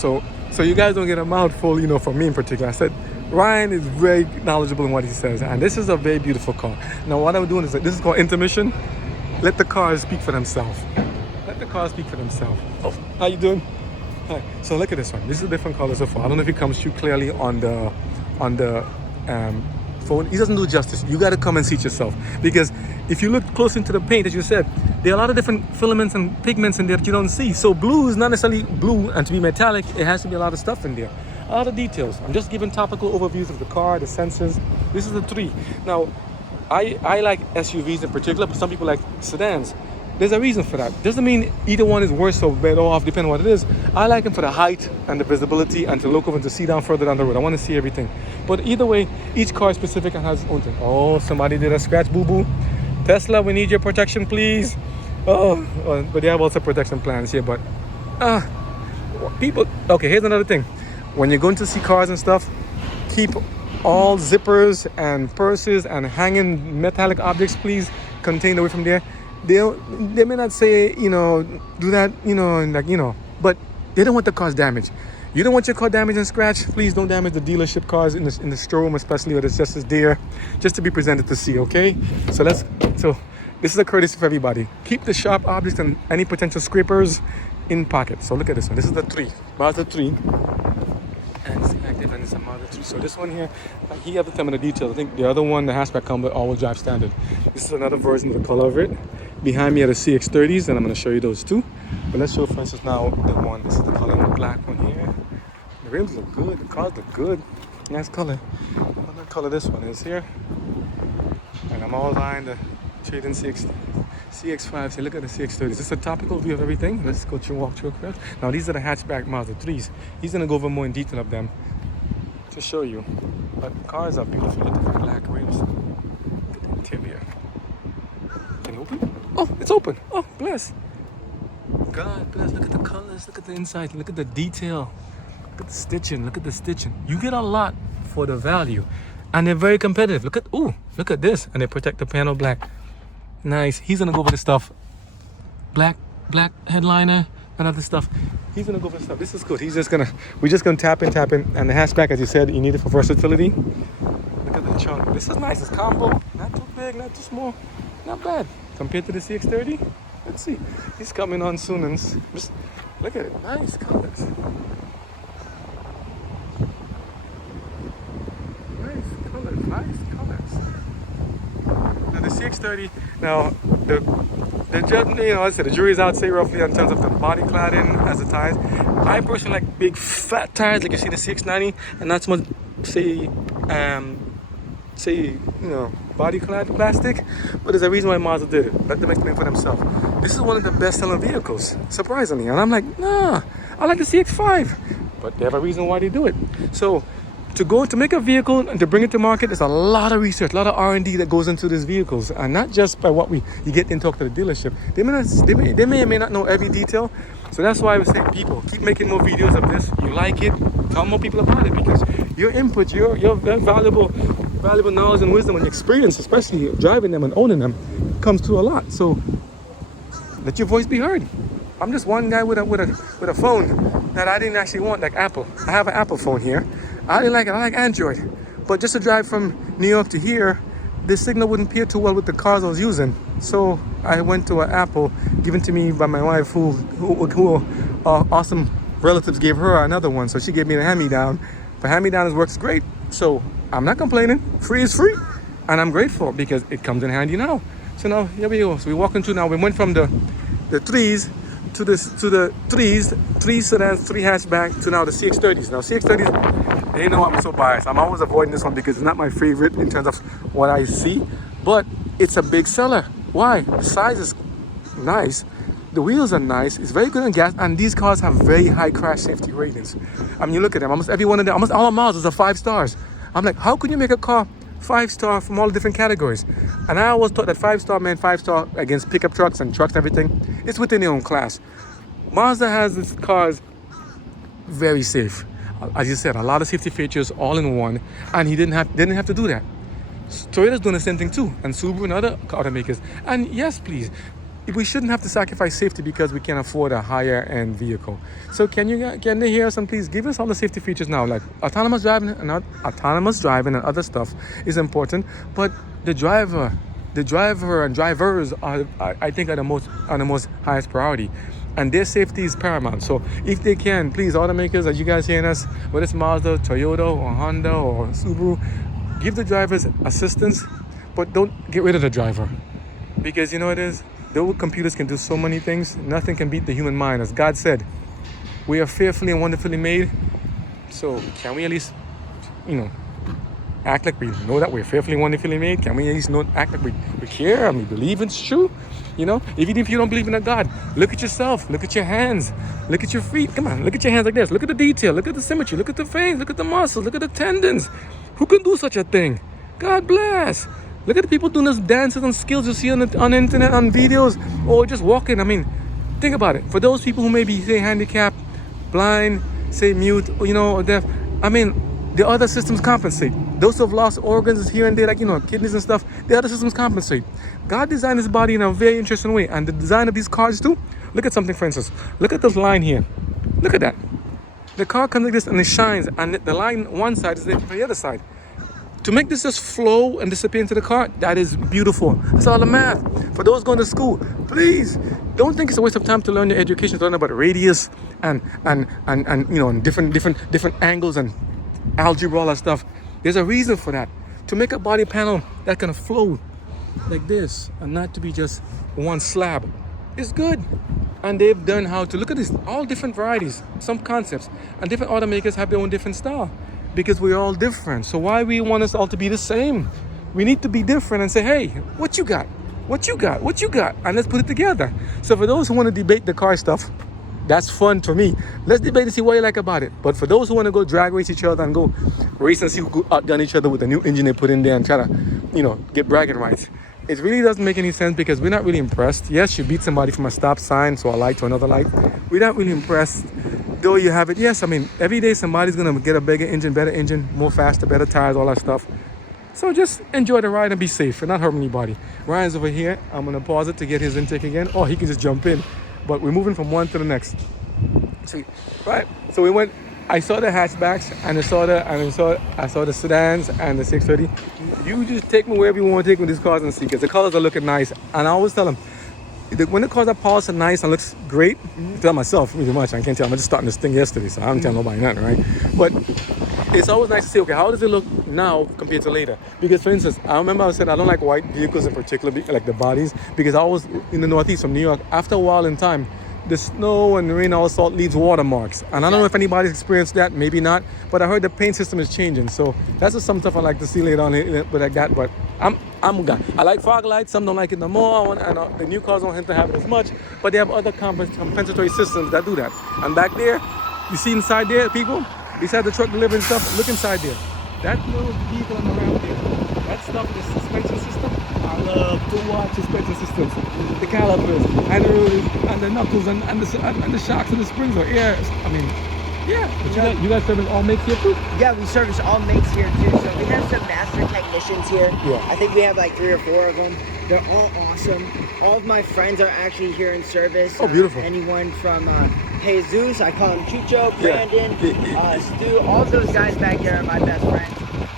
So you guys don't get a mouthful, from me in particular. I said Ryan is very knowledgeable in what he says, and this is a very beautiful car. Now what I'm doing is this is called intermission. Let the cars speak for themselves. Let the cars speak for themselves. Oh, how you doing? Hi. So look at this one. This is a different color so far. I don't know if it comes through clearly on the phone. It doesn't do justice. You got to come and see it yourself, because if you look close into the paint, as you said, there are a lot of different filaments and pigments in there that you don't see. So blue is not necessarily blue, and to be metallic, it has to be a lot of stuff in there. A lot of details. I'm just giving topical overviews of the car, the sensors. This is the 3. Now, I like SUVs in particular, but some people like sedans. There's a reason for that. Doesn't mean either one is worse or better off, depending on what it is. I like them for the height and the visibility and to look over and to see down further down the road. I want to see everything. But either way, each car is specific and has its own thing. Oh, somebody did a scratch boo-boo. Tesla, we need your protection, please. Oh, but they have also protection plans here. But people, okay, here's another thing. When you're going to see cars and stuff, keep all zippers and purses and hanging metallic objects, please, contained away from there. They may not say, do that, but they don't want the cars damaged. You don't want your car damaged and scratched. Please don't damage the dealership cars in the showroom, especially when it's just as there, just to be presented to see, okay? So this is a courtesy for everybody. Keep the sharp objects and any potential scrapers in pocket. So look at this one. This is the 3, Mazda 3. And it's active, and it's a Mazda 3. So this one here, he has to tell me the details. I think the other one, the hatchback, comes with all-wheel drive standard. This is another version of the color of it. Behind me are the CX-30s, and I'm going to show you those too. But let's show, for instance, now the one. This is the color, the black one here. The rims look good. The cars look good. Nice color. What color this one is here? And I'm all eyeing the trade-in CX-5. So look at the CX-30s. This is a topical view of everything. Let's go through, walk through it. Now these are the hatchback Mazda 3s. He's going to go over more in detail of them to show you. But the cars are beautiful. Look at the black rims. Look at the interior. Can you open? Oh, it's open. Oh, bless. God bless. Look at the colors. Look at the inside. Look at the detail. Look at the stitching. Look at the stitching. You get a lot for the value. And they're very competitive. Look at this. And they protect the panel black. Nice. He's gonna go over the stuff. Black headliner and other stuff. He's gonna go over the stuff. This is good. We're just gonna tap in. And the hatchback, as you said, you need it for versatility. Look at the trunk. This is nice. It's combo. Not too big, not too small. Not bad. Compared to the CX-30. Let's see. He's coming on soon, and just look at it. Nice colors. Nice colors. Now the CX-30. Now the judge, I said the jury's out, say roughly in terms of the body cladding as the tires. I personally like big fat tires, like you see the CX-90, and not so much body clad plastic. But there's a reason why Mazda did it. Let them explain for themselves. This is one of the best selling vehicles, surprisingly. And I'm like, nah, I like the CX-5. But they have a reason why they do it. So to make a vehicle and to bring it to market, there's a lot of research, a lot of R&D that goes into these vehicles, and not just by what you get in talk to the dealership. They may or may not know every detail. So that's why I was saying, people, keep making more videos of this. You like it, tell more people about it, because your input, your valuable knowledge and wisdom and experience, especially driving them and owning them, comes through a lot. So let your voice be heard. I'm just one guy with a phone that I didn't actually want, like Apple. I have an Apple phone here. I didn't like it. I like Android. But just to drive from New York to here, the signal wouldn't pair too well with the cars I was using. So I went to an Apple given to me by my wife, who awesome relatives gave her another one. So she gave me the hand-me-down. The hand-me-down works great. So I'm not complaining. Free is free. And I'm grateful because it comes in handy now. So now, here we go. So we're walking through now. We went from the 3s to the 3s, 3 sedans, 3 hatchback, to now the CX-30s. Now CX-30s, they know I'm so biased. I'm always avoiding this one because it's not my favorite in terms of what I see, but it's a big seller. Why? The size is nice. The wheels are nice. It's very good on gas, and these cars have very high crash safety ratings. I mean, you look at them. Almost every one of them, almost all of Mazdas are 5 stars. I'm like, how can you make a car 5-star from all the different categories? And I always thought that 5-star meant 5-star against pickup trucks and trucks and everything. It's within their own class. Mazda has its cars very safe. As you said, a lot of safety features all in one, and he didn't have to do that. Toyota's doing the same thing too, and Subaru and other automakers. And yes, please, we shouldn't have to sacrifice safety because we can afford a higher end vehicle. So can they hear us and please give us all the safety features now? Like autonomous driving and other stuff is important, but the driver and drivers are I think are the most highest priority. And their safety is paramount. So if they can, please, automakers, as you guys hearing us, whether it's Mazda, Toyota, or Honda, or Subaru, give the drivers assistance, but don't get rid of the driver. Because you know what it is? Though computers can do so many things, nothing can beat the human mind. As God said, we are fearfully and wonderfully made. So can we at least, act like we know that we're fearfully and wonderfully made? Can we at least act like we care and we believe it's true? Even if you don't believe in a God, look at yourself, look at your hands, look at your feet. Come on, look at your hands like this. Look at the detail, look at the symmetry, look at the veins, look at the muscles, look at the tendons. Who can do such a thing? God bless. Look at the people doing those dances and skills you see on the internet, on videos, or just walking. I mean, think about it. For those people who may be, say, handicapped, blind, say mute, or deaf, I mean, the other systems compensate. Those who have lost organs here and there, like, kidneys and stuff, the other systems compensate. God designed his body in a very interesting way. And the design of these cars too, look at something, for instance. Look at this line here. Look at that. The car comes like this and it shines. And the line one side is different from the other side. To make this just flow and disappear into the car, that is beautiful. That's all the math. For those going to school, please don't think it's a waste of time to learn your education, to learn about radius and different angles and algebra, all that stuff. There's a reason for that. To make a body panel that can flow like this and not to be just one slab is good. And they've done how to look at this, all different varieties, some concepts, and different automakers have their own different style because we're all different. So why we want us all to be the same? We need to be different and say, hey, what you got? What you got? What you got? And let's put it together. So for those who want to debate the car stuff, that's fun for me. Let's debate and see what you like about it. But for those who want to go drag race each other and go race and see who outgun each other with the new engine they put in there and try to, get bragging rights, it really doesn't make any sense because we're not really impressed. Yes, you beat somebody from a stop sign, so a light to another light. We're not really impressed. Though you have it, yes, I mean, every day somebody's going to get a bigger engine, better engine, more faster, better tires, all that stuff. So just enjoy the ride and be safe and not hurt anybody. Ryan's over here. I'm going to pause it to get his intake again. Or he can just jump in. But we're moving from one to the next. So, right. So we went, I saw the hatchbacks and I saw the sedans and the 630. You just take me wherever you want to take me these cars and see, because the colors are looking nice. And I always tell them, when the cars are polished and nice and looks great, I tell myself really much. I can't tell. I'm just starting this thing yesterday, so I don't tell nobody nothing, right? But it's always nice to see, okay, how does it look now compared to later? Because, for instance, I remember I said I don't like white vehicles in particular, like the bodies, because I was in the Northeast from New York. After a while in time, the snow and rain, all salt leaves watermarks. And I don't know if anybody's experienced that, maybe not. But I heard the paint system is changing. So that's just some stuff I like to see later on with like that. But I'm a guy. I like fog lights. Some don't like it no more. And the new cars don't tend to have it as much. But they have other compensatory systems that do that. And back there, you see inside there, people, beside the truck delivering stuff, look inside there. That little vehicle on the ramp there, that stuff is suspension system. I love to watch suspension systems. The calipers and the knuckles and the shocks and the springs are airs. I mean, yeah. But you guys service all makes here too? Yeah, we service all makes here too. So we have some master technicians here. Yeah. I think we have like 3 or 4 of them. They're all awesome. All of my friends are actually here in service. Oh, beautiful. Anyone from Jesus, I call him Chucho, Brandon, Stu, all of those guys back there are my best friends.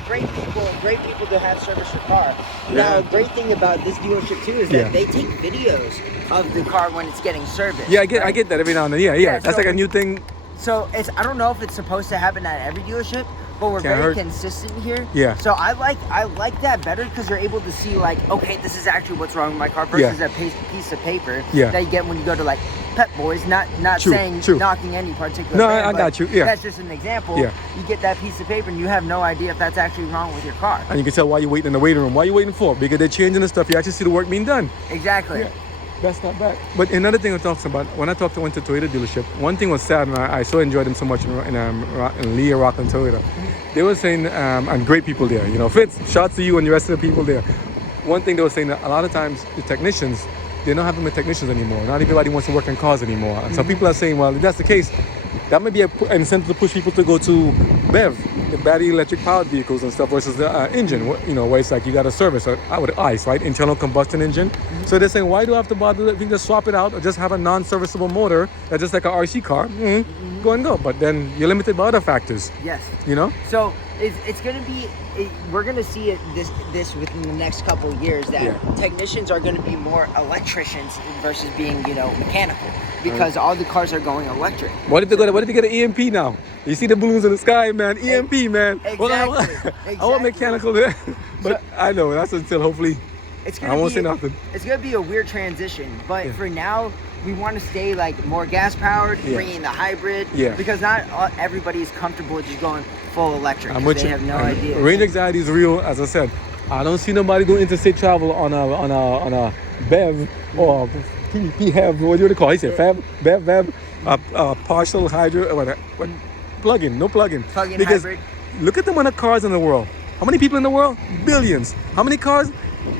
Great people to have service your car. Yeah. Now, great thing about this dealership too is that they take videos of the car when it's getting serviced. Yeah, I get that every now and then. Yeah. That's like a new thing. So I don't know if it's supposed to happen at every dealership, but we're very consistent here. Yeah. So I like that better because you're able to see like, okay, this is actually what's wrong with my car versus a piece of paper that you get when you go to like Pep Boys. Not saying knocking any particular. No, brand, I got you. Yeah. That's just an example. Yeah. You get that piece of paper and you have no idea if that's actually wrong with your car. And you can tell why you're waiting in the waiting room. Why are you waiting for? Because they're changing the stuff. You actually see the work being done. Exactly. Yeah. That's not bad. But another thing I talked about, when I went to Toyota dealership, one thing was sad, and I so enjoyed them so much in Leah, Rockland, Toyota. They were saying, and great people there, Fitz, shouts to you and the rest of the people there. One thing they were saying that a lot of times the technicians, they're not having the technicians anymore. Not everybody wants to work in cars anymore. And some people are saying, well, if that's the case, that might be an incentive to push people to go to BEV, the battery electric powered vehicles and stuff, versus the engine, you know, where it's like you got to service it with ICE, right? Internal combustion engine. So they're saying, why do I have to bother? If you can just swap it out or just have a non-serviceable motor that's just like an RC car, go and go. But then you're limited by other factors. Yes. You know? So it's going to be, we're going to see it this within the next couple of years, that technicians are going to be more electricians versus being, you know, mechanical, because all the cars are going electric. What if they get an EMP now? You see the balloons in the sky, man. EMP, man. Exactly. Well, I want mechanical there. But so, I know, that's until hopefully, I won't say nothing. It's going to be a weird transition. But for now, we want to stay like more gas powered, bringing the hybrid. Because not everybody is comfortable with just going full electric. They have no idea. Range anxiety is real, as I said. I don't see nobody doing interstate travel on a BEV or PHEV, what do you call it? He said FEV, BEV, partial hydro, plug-in, no plug-in. Plug-in hybrid. Look at the amount of cars in the world. How many people in the world? Billions. How many cars?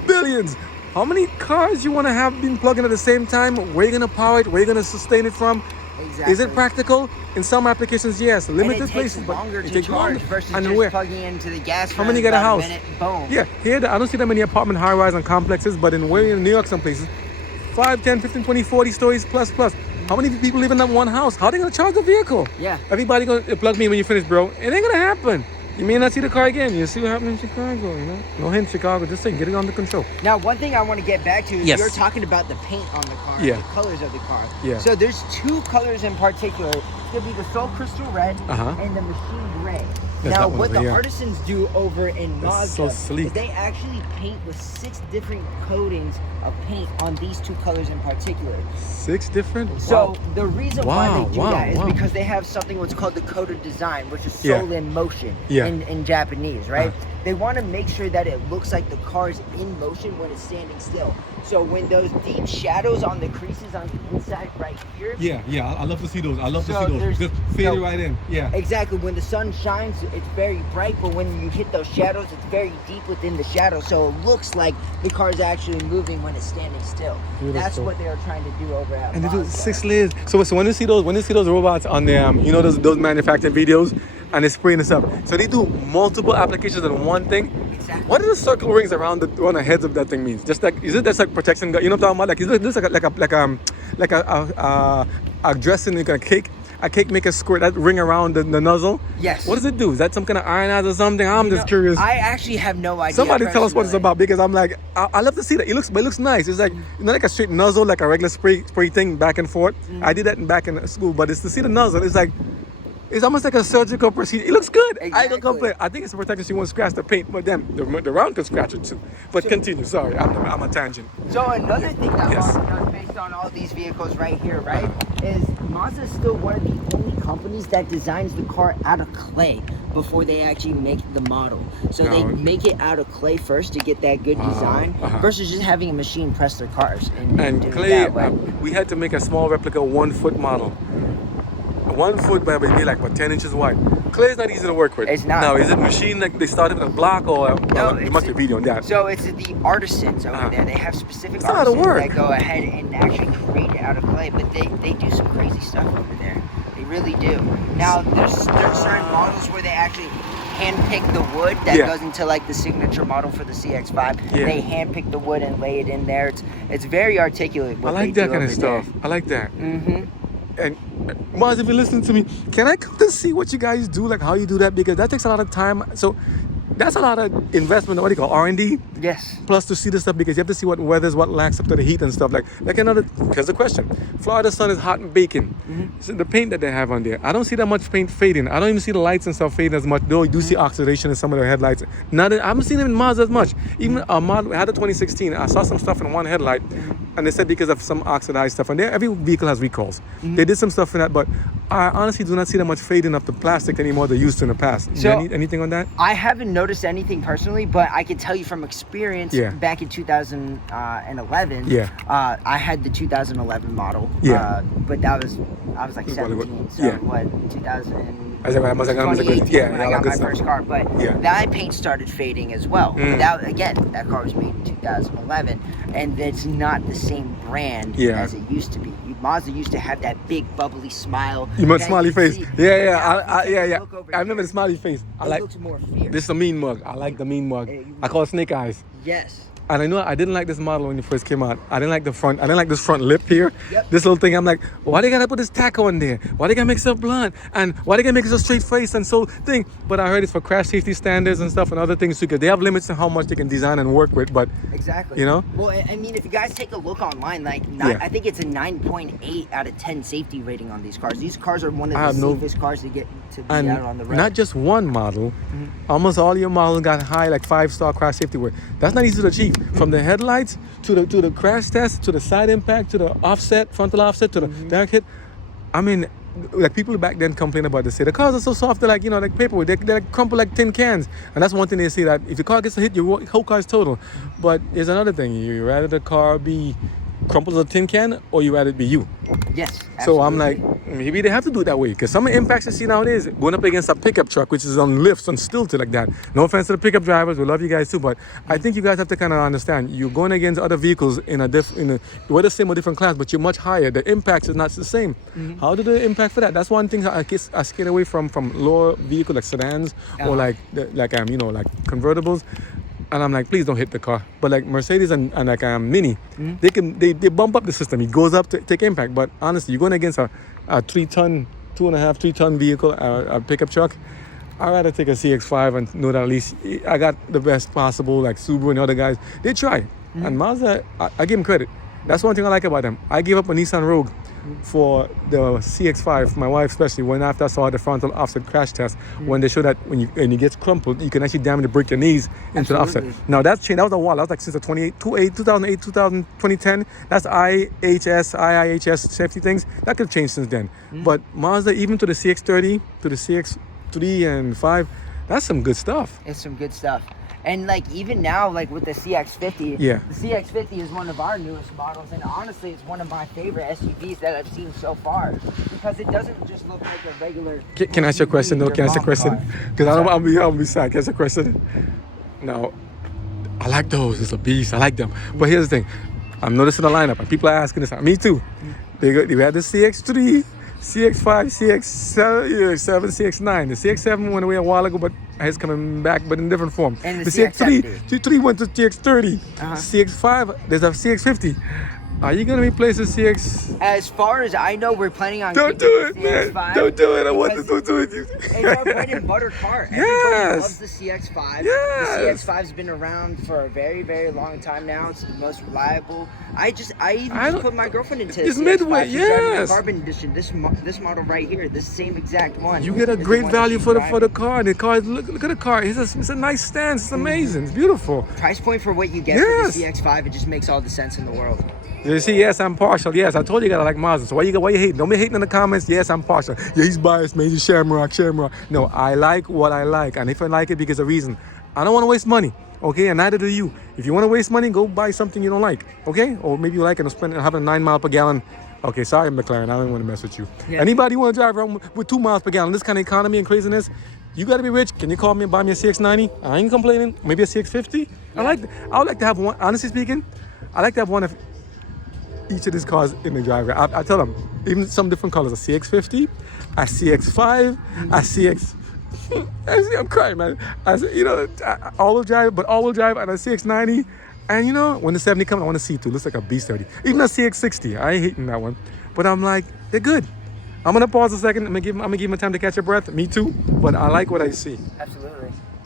Billions. How many cars you want to have being plugged in at the same time? Where are you going to power it? Where are you going to sustain it from? Exactly. Is it practical? In some applications, yes. Limited places, but it takes longer versus just plugging into the gas. How many get a house? Boom. Yeah, here I don't see that many apartment high-rise and complexes, but in New York, some places, 5, 10, 15, 20, 40 stories plus. How many people live in that one house? How are they going to charge the vehicle? Yeah. Everybody going to plug me when you finish, bro. It ain't going to happen. You may not see the car again. You see what happened in Chicago, you know? No hint, Chicago. Just saying, get it under control. Now, one thing I want to get back to is you're talking about the paint on the car, the colors of the car. Yeah. So there's two colors in particular. It's going to be the Soul Crystal Red and the Machine Gray. Now, what the artisans do over in Mazda is they actually paint with 6 different coatings of paint on these two colors in particular. 6 different? So the reason why they do that is because they have something what's called the KODO DESIGN, which is soul in motion in Japanese, right? They want to make sure that it looks like the car is in motion when it's standing still. So when those deep shadows on the creases on the inside right here. I love to see those. I love to see those. Just fade it right in. Yeah. Exactly. When the sun shines, it's very bright, but when you hit those shadows, it's very deep within the shadow. So it looks like the car is actually moving when it's standing still. That's what they are trying to do over at And Mazda. they do 6 layers. So when you see those robots on the you know those manufacturing videos, and they're spraying this up. So they do multiple applications in one thing. Exactly. What do the circle rings around the heads of that thing means? Just like, is it just like protection? You know what I'm talking about? Like, is it just like a dressing like a cake maker squirt that ring around the nozzle? Yes. What does it do? Is that some kind of ionizer or something? I'm just curious. I actually have no idea. Somebody tell us what it's about, because I'm like, I love to see that. It looks nice. It's like not like a straight nozzle, like a regular spray thing back and forth. I did that back in school, but it's to see the nozzle. It's like, it's almost like a surgical procedure. It looks good. Exactly. I don't complain. I think it's a protection. She won't scratch the paint, but then the round can scratch it too. But continue. Sorry, I'm a tangent. So another thing that Mazda does based on all these vehicles right here, right, is Mazda is still one of the only companies that designs the car out of clay before they actually make the model. So they make it out of clay first to get that good design versus just having a machine press their cars. And clay, we had to make a small replica 1-foot model. 1 foot, but it'd be like what, 10 inches wide. Clay is not easy to work with. It's not. Now, is it machine like they started with a block or no? There must be a video on that. So it's the artisans over there. They have specific artisans that go ahead and actually create it out of clay, but they do some crazy stuff over there. They really do. Now there's certain models where they actually handpick the wood that goes into like the signature model for the CX-5. They handpick the wood and lay it in there. It's very articulate. I like that kind of stuff. I like that. And Maz, if you're listening to me, can I come to see what you guys do, like how you do that? Because that takes a lot of time. So that's a lot of investment, what do you call R&D? Yes. Plus to see the stuff, because you have to see what weathers, what lacks up to the heat and stuff. Like another, here's the question. Florida sun is hot and baking. So the paint that they have on there, I don't see that much paint fading. I don't even see the lights and stuff fading as much, though you do see oxidation in some of the headlights. I haven't seen them in Mazda as much. Even a model, I had a 2016, I saw some stuff in one headlight, and they said because of some oxidized stuff. And there, every vehicle has recalls. They did some stuff in that, but I honestly do not see that much fading of the plastic anymore they used to in the past. So, anything on that? I haven't noticed anything personally, but I can tell you from experience back in 2011, I had the 2011 model, but I was like 17, so what, 2000... I got my first car, but that paint started fading as well. But that car was made in 2011, and it's not the same brand as it used to be. Mazda used to have that big bubbly smile. You meant that smiley you face? see. Yeah. Yeah. I remember the smiley face. I like. Looks more fierce. This is a mean mug. I like the mean mug. I call it snake eyes. Yes. And I know I didn't like this model when it first came out. I didn't like the front. I didn't like this front lip here. Yep. This little thing. I'm like, why they gotta put this taco on there? Why they gotta make it so blunt? And why they gotta make it so straight face and so thing? But I heard it's for crash safety standards and stuff and other things too. Because they have limits to how much they can design and work with. But exactly. you know. Well, I mean, if you guys take a look online, like, I think it's a 9.8 out of 10 safety rating on these cars. These cars are one of the safest cars to get to be out on the road. Not just one model. Almost all your models got high, like 5-star crash safety work. That's not easy to achieve. From the headlights to the crash test, to the side impact, to the offset, frontal offset, to the dark hit. I mean, like people back then complain about this. Say the cars are so soft, they're like, you know, like paperweight. They like crumple like tin cans. And that's one thing they say, that if the car gets a hit, your whole car is total. But there's another thing. You rather the car be crumpled as a tin can, or you rather it be you. Yes. Absolutely. So I'm like, maybe they have to do it that way, because some of the impacts I see nowadays going up against a pickup truck, which is on lifts and stilted like that. No offense to the pickup drivers, we love you guys too, but I think you guys have to kind of understand, you're going against other vehicles we're the same or different class, but you're much higher. The impact is not the same. How do the impact for that? That's one thing I scared away from lower vehicle like sedans or like convertibles. And I'm like, please don't hit the car. But like Mercedes and like Mini, they bump up the system. It goes up to take impact. But honestly, you're going against a 3-ton, 2.5, 3-ton vehicle, a pickup truck. I'd rather take a CX-5 and know that at least I got the best possible, like Subaru and other guys. They try. And Mazda, I give them credit. That's one thing I like about them. I gave up a Nissan Rogue for the CX-5, my wife especially, when after I saw the frontal offset crash test, when they show that when you get crumpled, you can actually damage to break your knees into the offset. Now that's changed. That was a while. That was like since the 2008, 2010. That's IIHS safety things. That could have changed since then. But Mazda, even to the CX-30, to the CX-3 and 5, that's some good stuff. It's some good stuff. And like even now, like with the CX-50, the CX-50 is one of our newest models, and honestly, it's one of my favorite SUVs that I've seen so far, because it doesn't just look like a regular. Can I ask you a question though? Can I ask you a question? Because I'll be sad. Can I ask you a question? Now, I like those. It's a beast. I like them. But here's the thing. I'm noticing the lineup, and people are asking this. Me too. They had the CX-3. CX-5, CX-7, CX-9. The CX-7 went away a while ago, but it's coming back, but in different form. And the CX-3 went to CX-30. CX-5, there's a CX-50. Are you gonna replace the CX? As far as I know, we're planning on. Don't do it, man. Don't do it. I want to do it. It's our bread and butter car. Everybody loves the CX-5. Yes. The CX-5's been around for a very, very long time now. It's the most reliable. I even just put my girlfriend into it's CX-5. midway. She's driving the Carbon Edition. This model right here, this same exact one. You get a great value for the car. The car, look at the car. It's a nice stance. It's amazing. It's beautiful. Price point for what you get for the CX-5, it just makes all the sense in the world. You see, yes, I'm partial. Yes, I told you gotta like Mazda. So why you hating? Don't be hating in the comments. Yes, I'm partial. Yeah, he's biased, man. He's Shamrock. No, I like what I like, and if I like it because of reason, I don't want to waste money. Okay, and neither do you. If you want to waste money, go buy something you don't like. Okay, or maybe you like it and spend having 9 miles per gallon. Okay, sorry, McLaren. I don't want to mess with you. Yeah. Anybody want to drive around with 2 miles per gallon? This kind of economy and craziness. You gotta be rich. Can you call me and buy me a CX-90? I ain't complaining. Maybe a CX-50. Yeah. I would like to have one. Honestly speaking, I like to have one of each of these cars in the driveway. I tell them, even some different colors, a CX-50, a CX-5, a CX. I'm crying, man. All-wheel drive, but all-wheel drive, and a CX-90. And you know, when the 70 comes, I want to C2. Looks like a B30. Even a CX-60. I ain't hating that one. But I'm like, they're good. I'm gonna pause a second. I'm gonna give them time to catch their breath. Me too. But I like what I see. Absolutely.